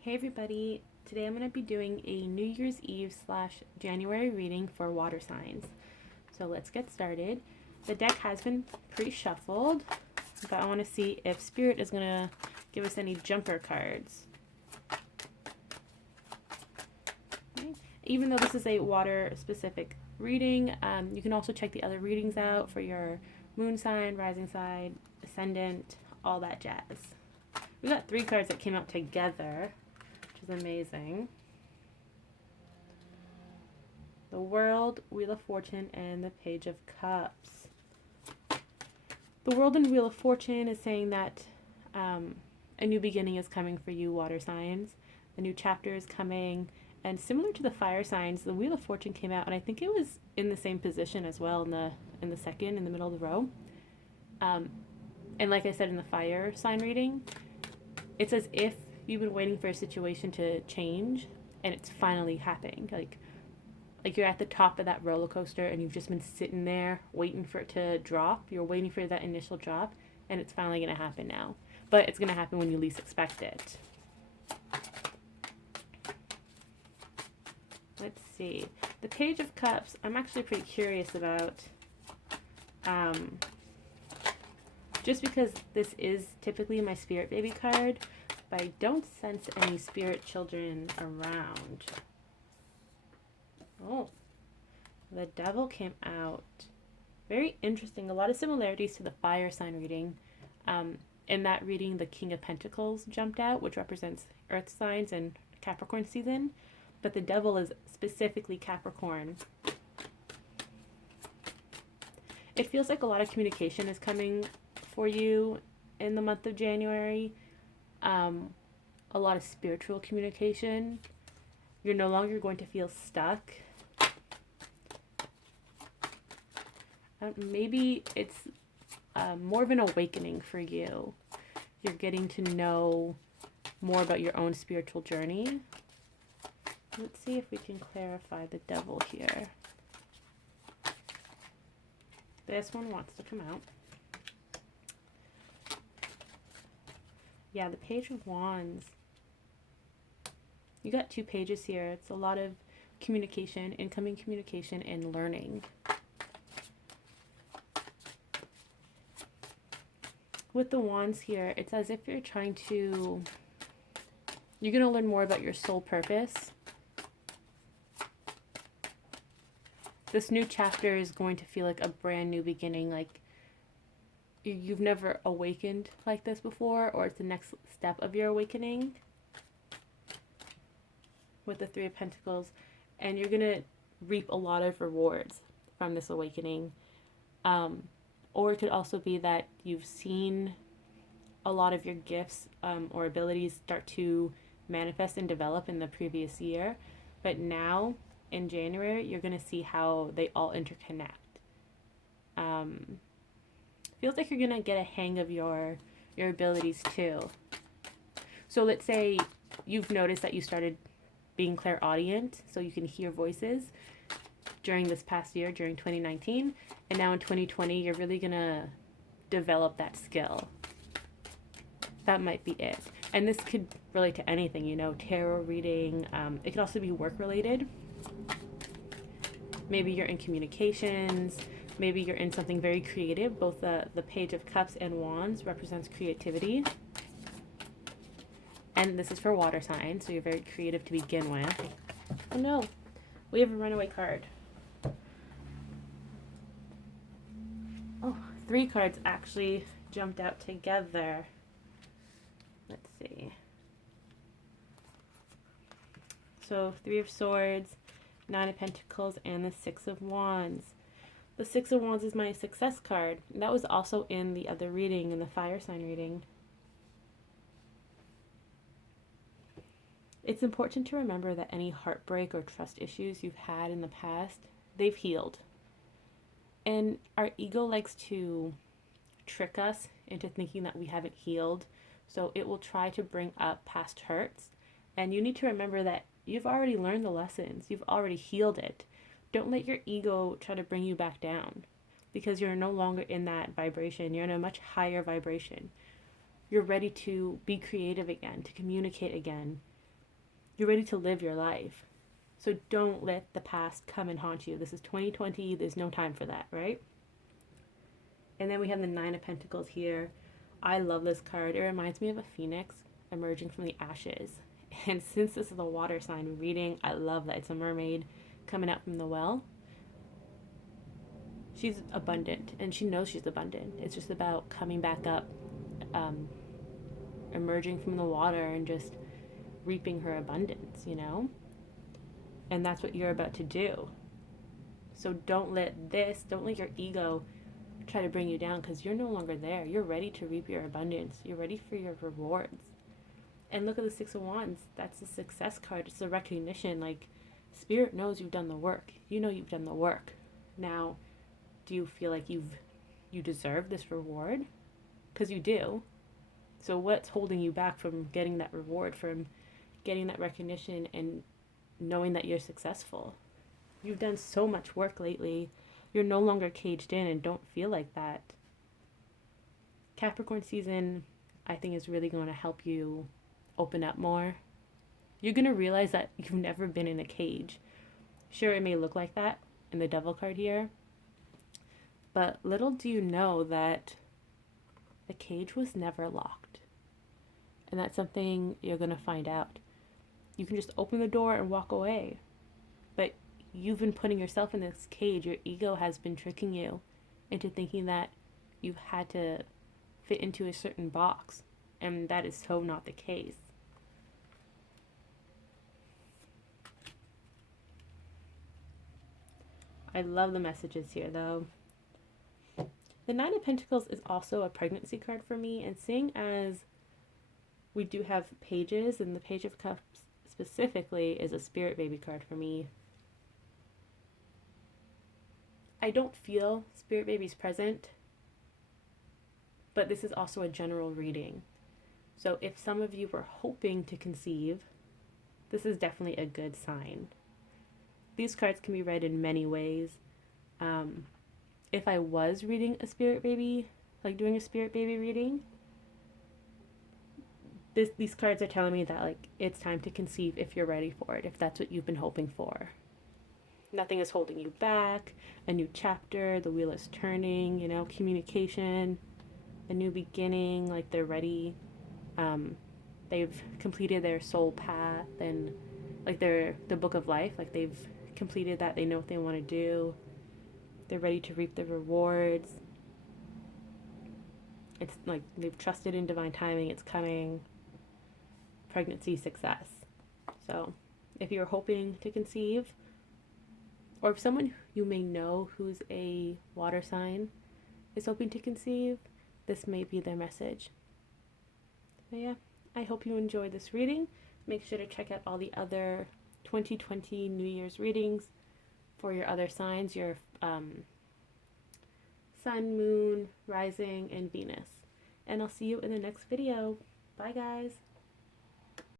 Hey everybody, today I'm going to be doing a New Year's Eve / January reading for water signs. So let's get started. The deck has been pre-shuffled, but I want to see if Spirit is going to give us any jumper cards. Okay. Even though this is a water specific reading, you can also check the other readings out for your moon sign, rising sign, ascendant, all that jazz. We got 3 cards that came out together, which is amazing. The World, Wheel of Fortune, and the Page of Cups. The World and Wheel of Fortune is saying that a new beginning is coming for you, water signs. A new chapter is coming. And similar to the fire signs, the Wheel of Fortune came out, and I think it was in the same position as well in the second, in the middle of the row. And like I said in the fire sign reading, it's as if you've been waiting for a situation to change, and it's finally happening. Like you're at the top of that roller coaster, and you've just been sitting there waiting for it to drop. You're waiting for that initial drop, and it's finally going to happen now. But it's going to happen when you least expect it. Let's see. The Page of Cups, I'm actually pretty curious about. Just because this is typically my spirit baby card, but I don't sense any spirit children around. Oh, the Devil came out. Very interesting. A lot of similarities to the fire sign reading. In that reading, the King of Pentacles jumped out, which represents earth signs and Capricorn season. But the Devil is specifically Capricorn. It feels like a lot of communication is coming for you in the month of January. A lot of spiritual communication. You're no longer going to feel stuck. Maybe it's more of an awakening for you. You're getting to know more about your own spiritual journey. Let's see if we can clarify the Devil here. This one wants to come out. Yeah, the Page of Wands. You got 2 pages here. It's a lot of communication, incoming communication, and learning. With the Wands here, it's as if you're going to learn more about your soul purpose. This new chapter is going to feel like a brand new beginning, like you've never awakened like this before, or it's the next step of your awakening with the 3 of Pentacles, and you're going to reap a lot of rewards from this awakening. Or it could also be that you've seen a lot of your gifts or abilities start to manifest and develop in the previous year, but now in January you're going to see how they all interconnect. Feels like you're going to get a hang of your abilities too. So let's say you've noticed that you started being clairaudient, so you can hear voices during this past year, during 2019, and now in 2020 you're really going to develop that skill. That might be it. And this could relate to anything, tarot reading. It could also be work related. Maybe you're in communications. Maybe you're in something very creative. Both the Page of Cups and Wands represents creativity. And this is for water signs, so you're very creative to begin with. Oh no, we have a runaway card. Oh, 3 cards actually jumped out together. Let's see. So 3 of Swords, 9 of Pentacles, and the 6 of Wands. The 6 of Wands is my success card. That was also in the other reading, in the fire sign reading. It's important to remember that any heartbreak or trust issues you've had in the past, they've healed. And our ego likes to trick us into thinking that we haven't healed. So it will try to bring up past hurts. And you need to remember that you've already learned the lessons. You've already healed it. Don't let your ego try to bring you back down, because you're no longer in that vibration. You're in a much higher vibration. You're ready to be creative again, to communicate again, You're ready to live your life. So don't let the past come and haunt you. This is 2020. There's no time for that, right? And then we have the Nine of Pentacles here. I love this card. It reminds me of a phoenix emerging from the ashes. And since this is a water sign reading, I love that. It's a mermaid coming out from the well. She's abundant, and she knows she's abundant. It's just about coming back up, emerging from the water and just reaping her abundance, you know? And that's what you're about to do. So don't let your ego try to bring you down, because you're no longer there. You're ready to reap your abundance. You're ready for your rewards. And look at the Six of Wands. That's the success card. It's the recognition. Like, Spirit knows you've done the work. You know you've done the work. Now, do you feel like you deserve this reward? Because you do. So what's holding you back from getting that reward, from getting that recognition and knowing that you're successful? You've done so much work lately. You're no longer caged in, and don't feel like that. Capricorn season, I think, is really going to help you open up more. You're going to realize that you've never been in a cage. Sure, it may look like that in the Devil card here, but little do you know that the cage was never locked. And that's something you're going to find out. You can just open the door and walk away. But you've been putting yourself in this cage. Your ego has been tricking you into thinking that you've had to fit into a certain box. And that is so not the case. I love the messages here, though. The Nine of Pentacles is also a pregnancy card for me, and seeing as we do have pages, and the Page of Cups specifically is a spirit baby card for me. I don't feel spirit babies present, but this is also a general reading. So if some of you were hoping to conceive, this is definitely a good sign. These cards can be read in many ways. If I was reading a spirit baby, like doing a spirit baby reading, these cards are telling me that, like, it's time to conceive if you're ready for it, if that's what you've been hoping for. Nothing is holding you back. A new chapter, the wheel is turning, you know, communication, a new beginning, like they're ready. They've completed their soul path, and like the book of life, like they've completed that. They know what they want to do. They're ready to reap the rewards. It's like they've trusted in divine timing. It's coming. Pregnancy success. So if you're hoping to conceive, or if someone you may know who's a water sign is hoping to conceive, this may be their message. So yeah, I hope you enjoyed this reading. Make sure to check out all the other 2020 New Year's readings for your other signs, your sun, moon, rising, and Venus. And I'll see you in the next video. Bye, guys.